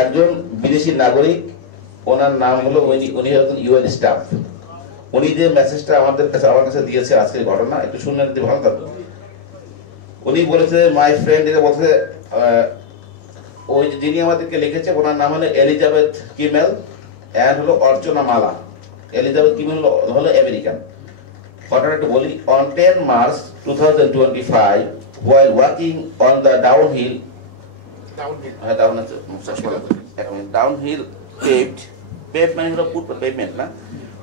একজন বিদেশি নাগরিক, ওনার নাম হলো, উনি হচ্ছেন ইউএন স্টাফ। উনি যে মেসেজটা আমার কাছে দিয়েছে আজকের ঘটনা একটু শুনলে যদি ভালো থাকতো। উনি বলেছে মাই ফ্রেন্ড, এটা বলছে ওই যিনি আমাদেরকে লিখেছে ওনার নাম হলো এলিজাবেথ কিমেল অ্যান্ড হলো অর্চনা মালা। এলিজাবেথ কিমেল হলো আমেরিকান। ঘটনাটা একটু বলি। On 10 March 2025 while walking on the downhill paved মানে হলো pavement না,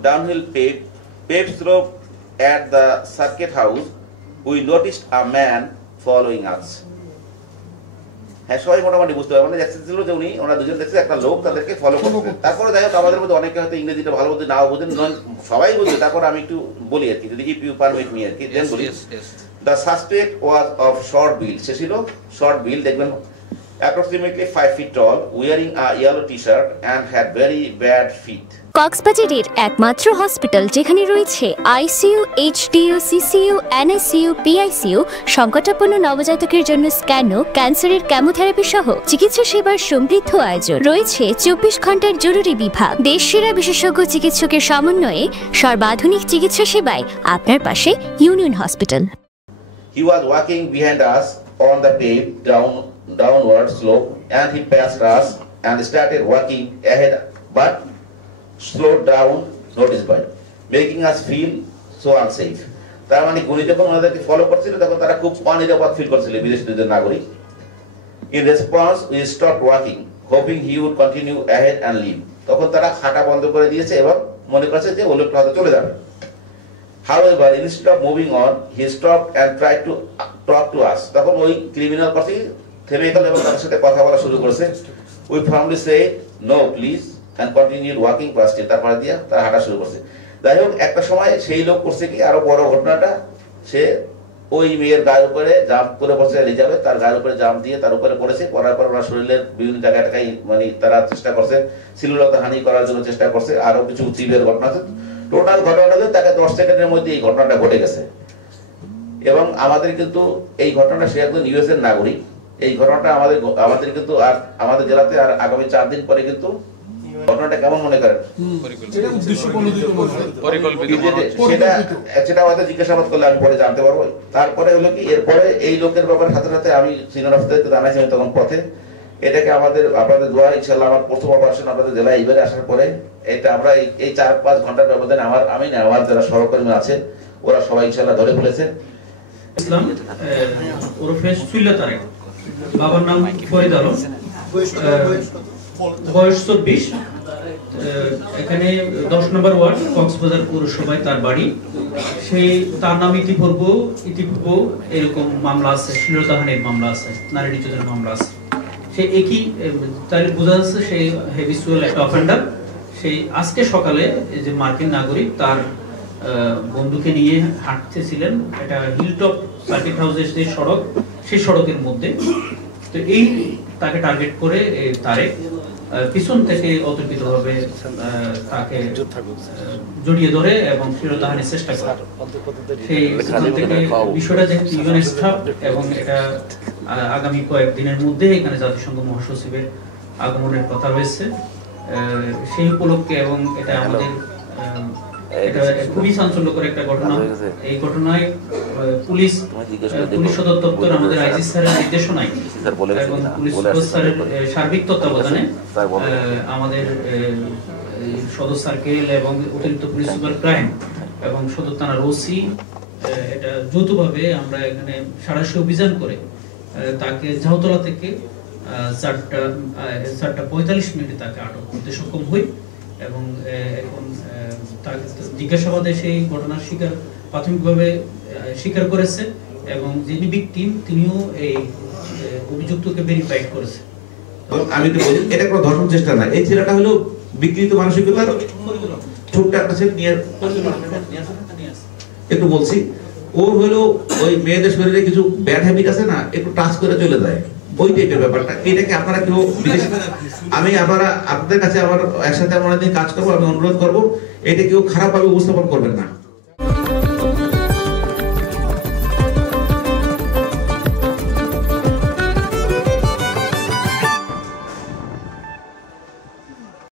downhill paved slope at the circuit house, we noticed a man following us. হ্যাঁ, সবাই মোটামুটি বুঝতে পারবে, মানে দেখছিল যে ওনারা দুজন দেখছে একটা লোক তাদেরকে ফলো করছে। তারপরে যাই হোক, আমাদের মধ্যে অনেকে হয়তো ইংরেজিটা ভালো বুঝে, নাও বুঝেন, সবাই বুঝবে। তারপর আমি একটু বলি আর কি, যদি ইফ ইউ পারমিট মি আর কি, দেন বলি। The suspect was of short build, সে ছিল শর্ট বিল, দেখবেন approximately 5 feet tall, wearing a yellow t-shirt and had very bad feet. কক্সবাজারের একমাত্র হসপিটাল যেখানে রয়েছে ICU, HDU, CCU, NICU, PICU, সংকটাপন্ন নবজাতকের জন্য স্ক্যানো, ক্যান্সারের কেমোথেরাপি সহ চিকিৎসা সেবার সমৃদ্ধ আয়োজন। রয়েছে 24 ঘন্টার জরুরি বিভাগ। দেশসেরা বিশেষজ্ঞ চিকিৎসকের সমন্বয়ে সর্বাধুনিক চিকিৎসা সেবায় আপনার পাশে union hospital. He was walking behind us on the paved downward slope, and he passed us and started walking ahead, but slowed down noticeably, making us feel so unsafe. তার মানে উনি যখন ওনাদেরকে ফলো করছিল তখন তারা খুব অনিরাপদ ফিল করছিল, বিদেশি দুজন নাগরিক। In response, we stopped walking, hoping he would continue ahead and leave. তখন তারা হাঁটা বন্ধ করে দিয়েছে এবং মনে করছে যে ওই লোকটা হয়তো চলে যাবে। However, instead of moving on, he stopped and tried to talk to us. তখন ওই ক্রিমিনাল পার্টি থেমে গেল এবং তাদের সাথে কথা বলা শুরু করেছে। We firmly said no please and continued walking past him. তারপরে দিয়া তারা হাঁটা শুরু করছে। যাই হোক, একটা সময় সেই লোক করছে কি, আরো বড় ঘটনাটা, সে ওই মেয়ের গায়ের উপরে জাম্প করে পড়ছে, এলিজাবেথ তার গায়ের উপরে জাম্প দিয়ে তার উপরে পড়েছে। পড়ার পর ওনার শরীরের বিভিন্ন জায়গায় মানে তারা চেষ্টা করছে, শ্লীলতা হানি করার জন্য চেষ্টা করছে, আরো কিছু তীব্র ঘটনা আছে। টোটাল ঘটনাটা তাকে 10 সেকেন্ডের মধ্যে এই ঘটনাটা ঘটে গেছে। এবং আমাদের কিন্তু এই ঘটনাটা, সে একজন ইউএস এর নাগরিক। এই ঘটনাটা আমাদের কিন্তু আর আমাদের জেলাতে আর আগামী 4 দিন পরে কিন্তু ঘটনাটা কেমন মনে করেন, সেটা হয়তো জিজ্ঞাসাবাদ করলে আমি পরে জানতে পারবো। তারপরে হলো কি, এরপরে এই লোকের ব্যাপারে সাথে সাথে আমি সিনিয়র অফিসারকে জানাইছি, আমি তখন পথে। এটাকে আপনাদের দোয়া, ইনশাআল্লাহ আমার প্রথম অপারেশন আপনাদের জেলায় এইবারে আসার পরে এটা আমরা এই 4-5 ঘন্টার ব্যবধানে আমার যারা সহকর্মী আছে ওরা সবাই ইনশাআল্লাহ ধরে ফেলেছে। ইসলাম ওরফে সুইল্লা তারেক, বাবার নাম ফরিদ আলম, বয়স 24, এখানে 10 নম্বর ওয়ার্ড কক্সবাজার পৌরসভায় তার বাড়ি। তার নাম ইতিপূর্ব এরকম মামলা আছে, শ্লীলতাহানির মামলা আছে, নারী নির্যাতনের মামলা আছে। সে একই, তাহলে বোঝা যাচ্ছে সেই হ্যাবিচুয়াল একটা অফেন্ডার। সেই আজকে সকালে যে মার্কিন নাগরিক তার বন্ধুকে নিয়ে হাঁটতেছিলেন, এটা হিলটপ সার্কিট হাউসের যে সড়ক, সেই সড়কের মধ্যে। তো এই তাকে টার্গেট করে তারেক পিছন থেকে অতর্কিতভাবে তাকে জড়িয়ে ধরে এবং শ্লীলতাহানির চেষ্টা করে। সেই থেকে বিষয়টা যে ইউএন স্টাফ, এবং এটা আগামী কয়েকদিনের মধ্যে এখানে জাতিসংঘ মহাসচিবের আগমনের কথা রয়েছে সেই উপলক্ষে। এবং এটা আমাদের এটা খুবই চাঞ্চল্যকর একটা ঘটনা। এই ঘটনায় পুলিশ সদর দপ্তর আমাদের আইজি স্যারের নির্দেশনায় এবং পুলিশ স্যারের সার্বিক তত্ত্বাবধানে আমাদের সদর সার্কেল এবং অতিরিক্ত পুলিশ সুপার ক্রাইম এবং সদর থানার ওসি, এটা যৌথভাবে আমরা এখানে সাঁড়াশি অভিযান করে তাকে ঝাউতলা থেকে 4:45 তাকে আটক করতে সক্ষম হই। এবং এখন তাকে জিজ্ঞাসাবাদে সেই ঘটনার প্রাথমিকভাবে স্বীকার করেছে এবং যিনি ভিকটিম তিনিও এই অভিযুক্তকে ভেরিফাইড করেছে। আমি তো বলি এটা কোনো ধর্ষণ চেষ্টা না, এই ছেলেটা হলো বিকৃত মানসিকতার ছোট্ট একটা ছেলে নিয়ে একটু বলছি। ওর হলো ওই মেয়েদের শরীরে কিছু ব্যাড হ্যাবিট আছে না, একটু টাচ করে চলে যায়, ওই টাইপের ব্যাপারটা। এটাকে আপনারা কেউ আপনাদের কাছে আমার একসাথে আমরা কাজ করবো, আমি অনুরোধ করবো এটা কেউ খারাপভাবে উপস্থাপন করবেন না।